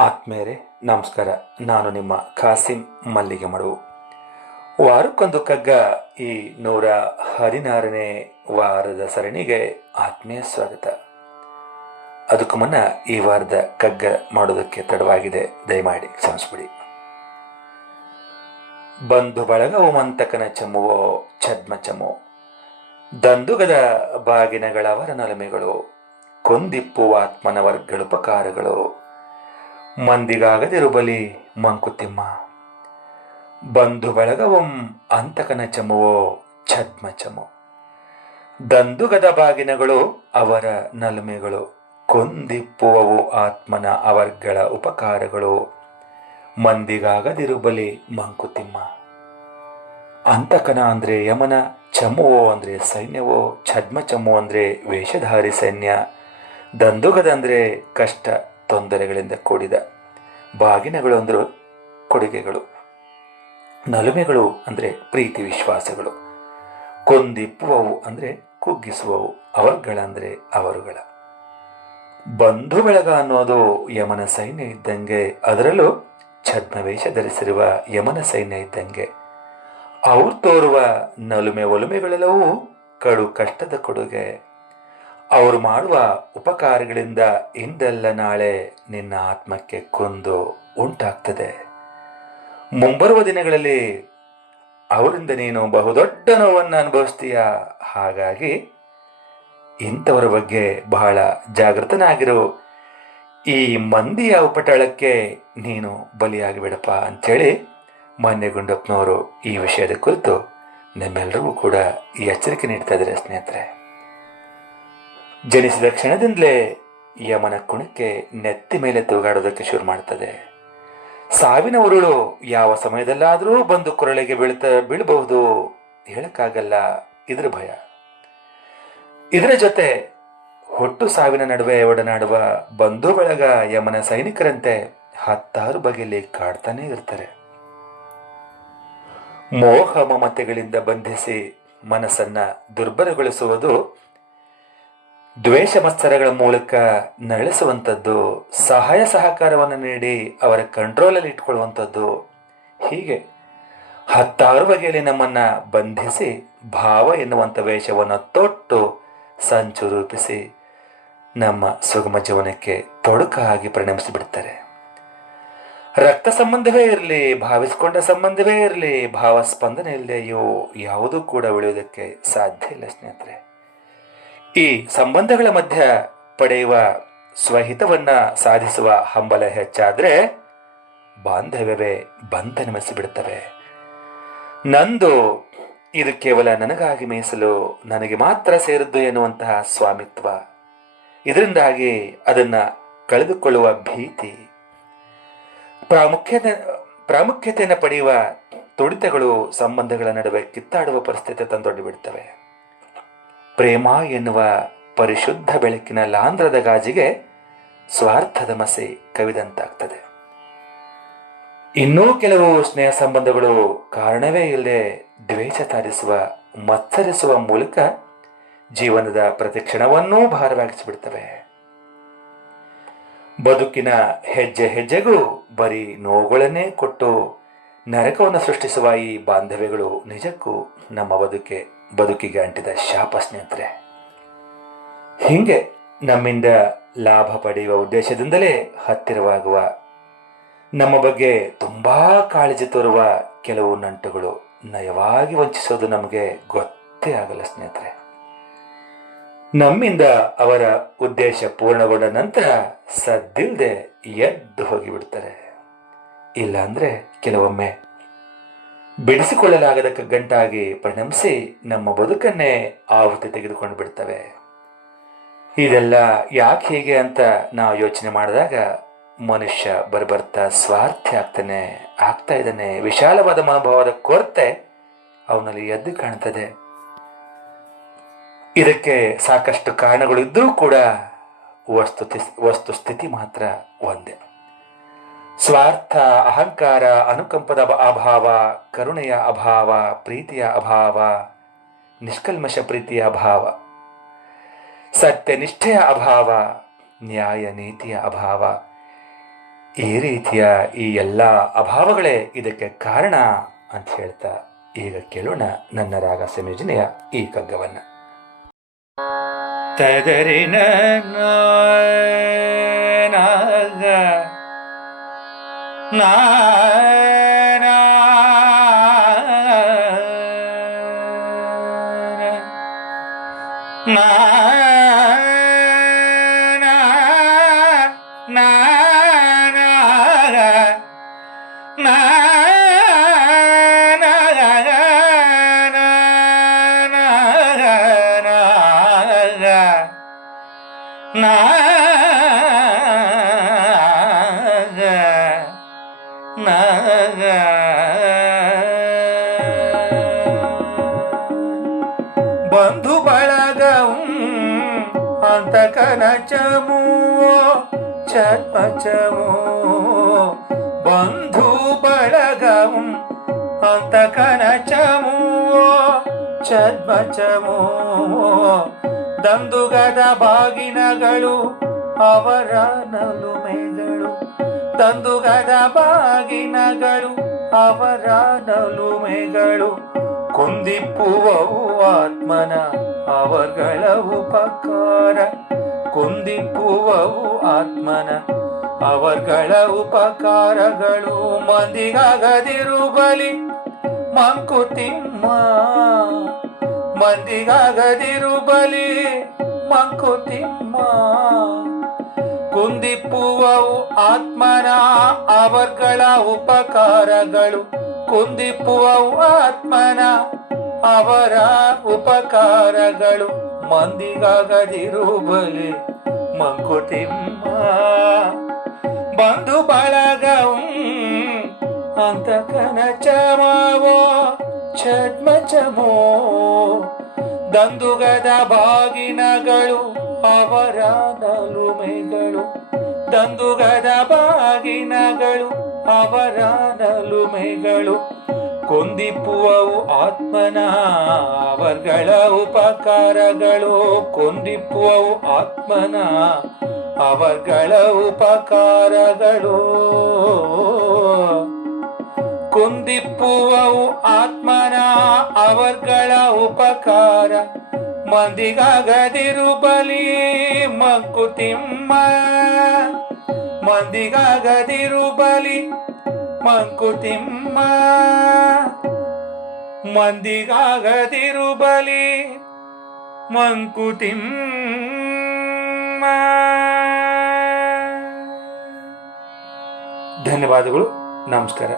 ಆತ್ಮೇರೆ, ನಮಸ್ಕಾರ. ನಾನು ನಿಮ್ಮ ಖಾಸಿಂ ಮಲ್ಲಿಗೆ ಮಡು ವಾರಕ್ಕೊಂದು ಕಗ್ಗ ಈ ನೂರ ಹದಿನಾರನೇ ವಾರದ ಸರಣಿಗೆ ಆತ್ಮೀಯ ಸ್ವಾಗತ. ಅದಕ್ಕೂ ಮುನ್ನ ಈ ವಾರದ ಕಗ್ಗ ಮಾಡೋದಕ್ಕೆ ತಡವಾಗಿದೆ. ದಯಮಾಡಿ ಕ್ಷಮಿಸ್ಬಿಡಿ. ಬಂಧು ಬಳಗವು ಮಂತಕನ ಚಮುವೋ ಛದ್ಮ ಚಮು ದಂದುಗದ ಬಾಗಿನಗಳವರ ನಲಮೆಗಳು. ಕೊಂದಿಪ್ಪುವ ಆತ್ಮನ ವರ್ಗಳುಪಕಾರಗಳು ಮಂದಿಗಾಗದಿರು ಬಲಿ ಮಂಕುತಿಮ್ಮ. ಬಂಧು ಬಳಗವಂ ಅಂತಕನ ಚಮುವೋ ಛದ್ಮ ಚಮು ದಂದುಗದ ಬಾಗಿನಗಳು ಅವರ ನಲುಮೆಗಳು. ಕೊಂದಿಪ್ಪುವವು ಆತ್ಮನ ಅವರ್ಗಳ ಉಪಕಾರಗಳು. ಮಂದಿಗಾಗದಿರುಬಲಿ ಮಂಕುತಿಮ್ಮ. ಅಂತಕನ ಅಂದ್ರೆ ಯಮನ, ಚಮುವೋ ಅಂದ್ರೆ ಸೈನ್ಯವೋ ಛದ್ಮ ಚಮು ಅಂದ್ರೆ ವೇಷಧಾರಿ ಸೈನ್ಯ. ದಂದುಗದಂದ್ರೆ ಕಷ್ಟ ತೊಂದರೆಗಳಿಂದ ಕೂಡಿದ ಬಾಗಿನಗಳು ಅಂದ್ರೆ ಕೊಡುಗೆಗಳು, ನಲುಮೆಗಳು ಅಂದ್ರೆ ಪ್ರೀತಿ ವಿಶ್ವಾಸಗಳು, ಕೊಂದಿಪ್ಪುವವು ಅಂದ್ರೆ ಕುಗ್ಗಿಸುವವು ಅವರುಗಳಂದರೆ ಅವರುಗಳ. ಬಂಧು ಬೆಳಗ ಅನ್ನೋದು ಯಮನ ಸೈನ್ಯ ಇದ್ದಂಗೆ, ಅದರಲ್ಲೂ ಛದ್ಮವೇಷ ಧರಿಸಿರುವ ಯಮನ ಸೈನ್ಯ ಇದ್ದಂಗೆ. ಅವ್ರು ತೋರುವ ನಲುಮೆ ಒಲುಮೆಗಳೆಲ್ಲವೂ ಕಡು ಕಷ್ಟದ ಕೊಡುಗೆ. ಅವರು ಮಾಡುವ ಉಪಕಾರಗಳಿಂದ ಇಂದೆಲ್ಲ ನಾಳೆ ನಿನ್ನ ಆತ್ಮಕ್ಕೆ ಕೊಂದು ಉಂಟಾಗ್ತದೆ. ಮುಂಬರುವ ದಿನಗಳಲ್ಲಿ ಅವರಿಂದ ನೀನು ಬಹುದೊಡ್ಡ ನೋವನ್ನು ಅನುಭವಿಸ್ತೀಯ? ಹಾಗಾಗಿ ಇಂಥವರ ಬಗ್ಗೆ ಬಹಳ ಜಾಗೃತನಾಗಿರು. ಈ ಮಂದಿಯ ಉಪಟಳಕ್ಕೆ ನೀನು ಬಲಿಯಾಗಿಬಿಡಪ್ಪ ಅಂಥೇಳಿ ಮಾನ್ಯ ಗುಂಡಪ್ಪನವರು ಈ ವಿಷಯದ ಕುರಿತು ನಿಮ್ಮೆಲ್ಲರಿಗೂ ಕೂಡ ಈ ಎಚ್ಚರಿಕೆ ನೀಡ್ತಾ ಇದ್ದಾರೆ ಸ್ನೇಹಿತರೆ. ಜನಿಸಿದ ಕ್ಷಣದಿಂದಲೇ ಯಮನ ಕುಣಕ್ಕೆ ನೆತ್ತಿ ಮೇಲೆ ತೂಗಾಡೋದಕ್ಕೆ ಶುರು ಮಾಡ್ತದೆ. ಸಾವಿನ ಉರುಳು ಯಾವ ಸಮಯದಲ್ಲಾದರೂ ಬಂದು ಕೊರಳಿಗೆ ಬೀಳ್ತ ಬೀಳಬಹುದು ಹೇಳಕ್ಕಾಗಲ್ಲ ಇದ್ರ ಭಯ. ಇದರ ಜೊತೆ ಹೊಟ್ಟು ಸಾವಿನ ನಡುವೆ ಒಡನಾಡುವ ಬಂಧು ಬಳಗ ಯಮನ ಸೈನಿಕರಂತೆ ಹತ್ತಾರು ಬಗೆಯಲ್ಲಿ ಕಾಡ್ತಾನೆ ಇರ್ತಾರೆ. ಮೋಹ ಮಮತೆಗಳಿಂದ ಬಂಧಿಸಿ ಮನಸ್ಸನ್ನ ದುರ್ಬಲಗೊಳಿಸುವುದು ದ್ವೇಷ ಮತ್ಸರಗಳ ಮೂಲಕ ನಡೆಸುವಂಥದ್ದು ಸಹಾಯ ಸಹಕಾರವನ್ನು ನೀಡಿ ಅವರ ಕಂಟ್ರೋಲಲ್ಲಿ ಇಟ್ಕೊಳ್ಳುವಂಥದ್ದು. ಹೀಗೆ ಹತ್ತಾರು ಬಗೆಯಲ್ಲಿ ನಮ್ಮನ್ನ ಬಂಧಿಸಿ ಭಾವ ಎನ್ನುವಂಥ ವೇಷವನ್ನು ತೊಟ್ಟು ಸಂಚು ರೂಪಿಸಿ ನಮ್ಮ ಸುಗಮ ಜೀವನಕ್ಕೆ ತೊಡಕಾಗಿ ಪರಿಣಮಿಸಿಬಿಡ್ತಾರೆ ರಕ್ತ ಸಂಬಂಧವೇ ಇರಲಿ, ಭಾವಿಸಿಕೊಂಡ ಸಂಬಂಧವೇ ಇರಲಿ ಭಾವ ಸ್ಪಂದನೆ ಇಲ್ಲದೆಯೋ ಯಾವುದೂ ಕೂಡ ಉಳಿಯೋದಕ್ಕೆ ಸಾಧ್ಯ ಇಲ್ಲ ಸ್ನೇಹಿತರೆ. ಈ ಸಂಬಂಧಗಳ ಮಧ್ಯ ಪಡೆಯುವ ಸ್ವಹಿತವನ್ನ ಸಾಧಿಸುವ ಹಂಬಲ ಹೆಚ್ಚಾದ್ರೆ ಬಾಂಧವ್ಯವೇ ಬಂಧನಮಿಸಿ ಬಿಡುತ್ತವೆ ನಂದು ಇದು ಕೇವಲ ನನಗಾಗಿ ಮೀಸಲು ನನಗೆ ಮಾತ್ರ ಸೇರಿದ್ದು ಎನ್ನುವಂತಹ ಸ್ವಾಮಿತ್ವ. ಇದರಿಂದಾಗಿ ಅದನ್ನ ಕಳೆದುಕೊಳ್ಳುವ ಭೀತಿ, ಪ್ರಾಮುಖ್ಯತೆ, ಪ್ರಾಮುಖ್ಯತೆಯನ್ನು ಪಡೆಯುವ ತುಡಿತಗಳು ಸಂಬಂಧಗಳ ನಡುವೆ ಕಿತ್ತಾಡುವ ಪರಿಸ್ಥಿತಿ ತಂದೊಡ್ಡಿ ಬಿಡ್ತವೆ. ಪ್ರೇಮ ಎನ್ನುವ ಪರಿಶುದ್ಧ ಬೆಳಕಿನ ಲಾಂಧ್ರದ ಗಾಜಿಗೆ ಸ್ವಾರ್ಥದ ಮಸೆ ಕವಿದಂತಾಗ್ತದೆ. ಇನ್ನೂ ಕೆಲವು ಸ್ನೇಹ ಸಂಬಂಧಗಳು ಕಾರಣವೇ ಇಲ್ಲದೆ ದ್ವೇಷ ತಾರಿಸುವ, ಮತ್ಸರಿಸುವ ಮೂಲಕ ಜೀವನದ ಪ್ರತಿಕ್ಷಣವನ್ನೂ ಭಾರವಾಗಿಸಿಬಿಡ್ತವೆ. ಬದುಕಿನ ಹೆಜ್ಜೆ ಹೆಜ್ಜೆಗೂ ಬರೀ ನೋವುಗಳನ್ನೇ ಕೊಟ್ಟು ನರಕವನ್ನು ಸೃಷ್ಟಿಸುವ ಈ ಬಾಂಧವ್ಯಗಳು ನಿಜಕ್ಕೂ ನಮ್ಮ ಬದುಕೆ, ಬದುಕಿಗೆ ಅಂಟಿದ ಶಾಪ ಸ್ನೇಹಿತರೆ. ಹಿಂಗೆ ನಮ್ಮಿಂದ ಲಾಭ ಪಡೆಯುವ ಉದ್ದೇಶದಿಂದಲೇ ಹತ್ತಿರವಾಗುವ, ನಮ್ಮ ಬಗ್ಗೆ ತುಂಬಾ ಕಾಳಜಿ ತೋರುವ ಕೆಲವು ನಂಟುಗಳು ನಯವಾಗಿ ವಂಚಿಸೋದು ನಮಗೆ ಗೊತ್ತೇ ಆಗಲ್ಲ ಸ್ನೇಹಿತರೆ. ನಮ್ಮಿಂದ ಅವರ ಉದ್ದೇಶ ಪೂರ್ಣಗೊಂಡ ನಂತರ ಸದ್ದಿಲ್ದೆ ಎದ್ದು ಹೋಗಿಬಿಡ್ತಾರೆ. ಇಲ್ಲಾಂದ್ರೆ ಕೆಲವೊಮ್ಮೆ ಬಿಡಿಸಿಕೊಳ್ಳಲಾಗದ ಗಂಟಾಗಿ ಪರಿಣಮಿಸಿ ನಮ್ಮ ಬದುಕನ್ನೇ ಆಹುತಿ ತೆಗೆದುಕೊಂಡು ಬಿಡ್ತವೆ. ಇದೆಲ್ಲ ಯಾಕೆ ಹೀಗೆ ಅಂತ ನಾವು ಯೋಚನೆ ಮಾಡಿದಾಗ ಮನುಷ್ಯ ಬರಬರ್ತಾ ಸ್ವಾರ್ಥಿ ಆಗ್ತಾನೆ, ಆಗ್ತಾ ಇದ್ದಾನೆ, ವಿಶಾಲವಾದ ಮನೋಭಾವದ ಕೊರತೆ ಅವನಲ್ಲಿ ಎದ್ದು ಕಾಣ್ತದೆ. ಇದಕ್ಕೆ ಸಾಕಷ್ಟು ಕಾರಣಗಳಿದ್ದರೂ ಕೂಡ ವಸ್ತು ವಸ್ತು ಸ್ಥಿತಿ ಮಾತ್ರ ಒಂದೇ. ಸ್ವಾರ್ಥ, ಅಹಂಕಾರ, ಅನುಕಂಪದ ಅಭಾವ, ಕರುಣೆಯ ಅಭಾವ, ಪ್ರೀತಿಯ ಅಭಾವ, ನಿಷ್ಕಲ್ಮಶ ಪ್ರೀತಿಯ ಅಭಾವ, ಸತ್ಯನಿಷ್ಠೆಯ ಅಭಾವ, ನ್ಯಾಯ ನೀತಿಯ ಅಭಾವ, ಈ ರೀತಿಯ ಈ ಎಲ್ಲ ಅಭಾವಗಳೇ ಇದಕ್ಕೆ ಕಾರಣ ಅಂತ ಹೇಳ್ತಾ ಈಗ ಕೇಳೋಣ ನನ್ನ ರಾಗ ಸಂಯೋಜನೆಯ ಈ ಕಗ್ಗವನ್ನು ತದರಿನ na ಬಂಧು ಬಳಗ ಅಂತ ಕನ ಚಮೋ ಬಂಧು ಬಳಗ ಅಂತ ಕನ ಚಮೋ ದಂದುಗದ ಬಾಗಿನಗಳು, ಅವರ ನಲುಮೆಗಳು. ತಂದುಗದ ಬಾಗಿನಗಳು, ಅವರ ನಲುಮೆಗಳು. ಕುಂದಿಪ್ಪುವವು ಆತ್ಮನ ಅವಗಳ ಉಪಕಾರ. ಕುಂದಿಪ್ಪುವವು ಆತ್ಮನ ಅವಗಳ ಉಪಕಾರಗಳು ಮಂದಿಗಾಗದಿರು ಬಲಿ ಮಂಕುತಿಮ್ಮ ಮಂದಿಗಾಗದಿರು ಬಲಿ ಮಂಕುತಿಮ್ಮ ಕುಂದಿಪ್ಪುವವು ಆತ್ಮನ ಅವರ್ಗಳ ಉಪಕಾರಗಳು ಕುಂದಿಪ್ಪುವವು ಆತ್ಮನ ಅವರ ಉಪಕಾರಗಳು ಮಂದಿಗಾಗದಿರು ಬಲಿ ಮಂಕುತಿಮ್ಮ ಬಂಧು ಬಳಗ ಅಂತ ಕನಚಮವೋ, ಛದ್ಮಚಮೋ. ದಂದುಗದ ಬಾಗಿನಗಳು ಅವರ ನಲುಮೆಗಳು ದಂದುಗದ ಬಾಗಿನಗಳು ಅವರ ನಲುಮೆಗಳು ಕೊಂದಿಪ್ಪುವವು ಆತ್ಮನ, ಅವರ್ಗಳ ಉಪಕಾರಗಳು ಕೊಂದಿಪ್ಪುವವು ಆತ್ಮನ, ಅವರ್ಗಳ ಉಪಕಾರಗಳು ಕುಂದಿಪ್ಪುವವು ಆತ್ಮನ, ಅವರ್ಗಳ ಉಪಕಾರ ಮಂದಿಗಾಗದಿರು ಬಲಿ ಮಂಕುತಿಮ್ಮ. ಮಂದಿಗಾಗದಿರು ಬಲಿ ಮಂಕುತಿಮ್ಮ ಮಂದಿಗಾಗದಿರು ಬಲಿ ಮಂಕುತಿಮ್ಮ ಧನ್ಯವಾದಗಳು ನಮಸ್ಕಾರ